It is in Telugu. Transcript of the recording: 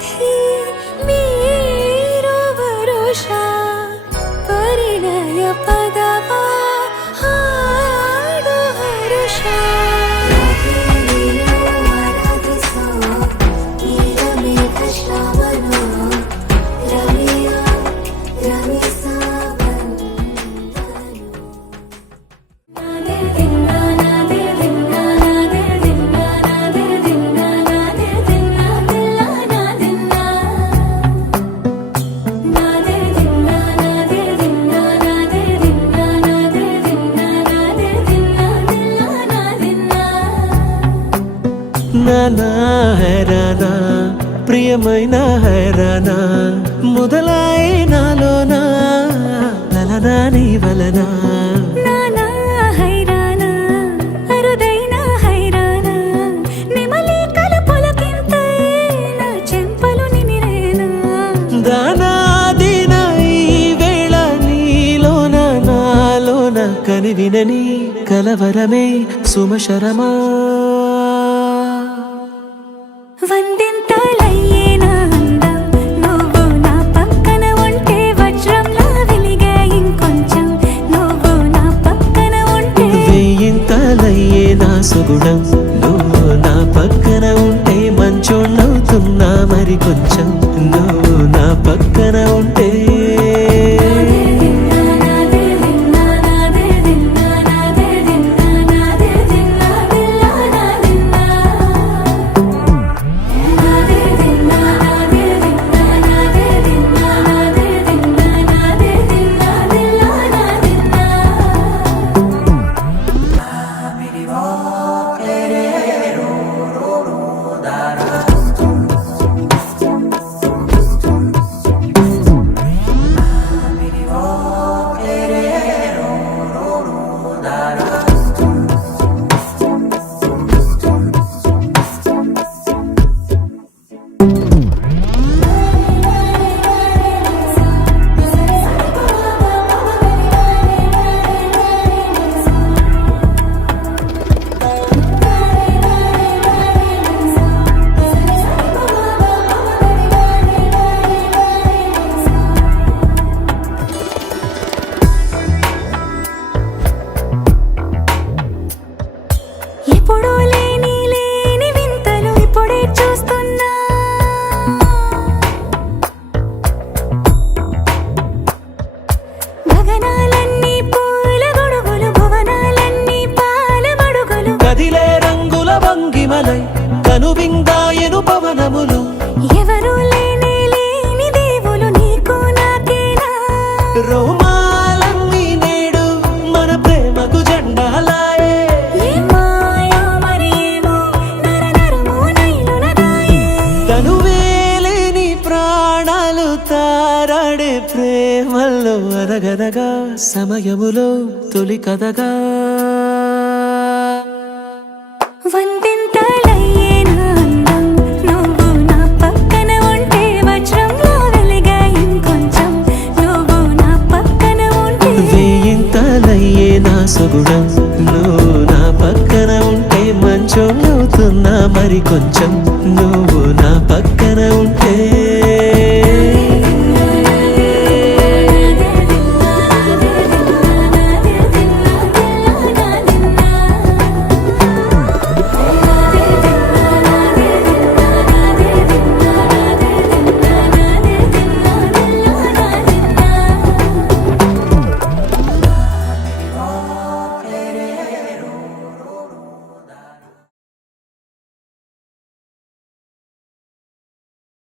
విధి మీరు వరుష పరిణయ పదవా హాడు హరుష నానా హైరానా ప్రియమైన హైరానా మొదలాయి నాలోనా లలనా నీ వలనా నానా హైరానా అరుదైన హైరానా నిమలి కలుపులకింతై నా చెంపలు నిమిరేనా దానా దిన ఈ వేళ నీలోన నాలోన కనివినని కలవరమే సుమశరమా వందింతలయ్యే నా అందం నువ్వు నా పక్కన ఉంటే వజ్రంలా వెలిగే ఇంకొంచెం నువ్వు నా పక్కన ఉంటే వేయింతలయ్యే నా సుగుణం నువ్వు నా పక్కన ఉంటే మంచోణ్ణవుతున్నా మరి కొంచెం నువ్వు నా పక్కన ఉంటే ఎప్పుడూ లేని లేని వింతలు ఇప్పుడే చూస్తున్నా గగనాలన్నీ పూల గొడుగులు భువనాలన్నీ పాల మడుగులు కదిలే రంగుల భంగిమలై కనువిందాయను పవనములు ఎవరు లేని లేని దేవులు నీకు నాకేనా రోమాలన్నీ నేడు మన ప్రేమకు జెండాలాయే ఏ మాయో మరేమో నరనరమో నైలునదాయే తనువేలేని ప్రాణాలు తారాడే ప్రేమల్లో అనగనగా సమయములో తొలి కథగా వందింతలయ్యే నా అందం నువ్వు నా పక్కన ఉంటే వజ్రంలా వెలిగే ఇంకొంచెం నువ్వు నా పక్కన ఉంటే వేయింతలయ్యే నా సుగుణం నువ్వు నా పక్కన ఉంటే మంచోణ్ణవుతున్నా మరి కొంచెం నువ్వు నా పక్కన ఉంటే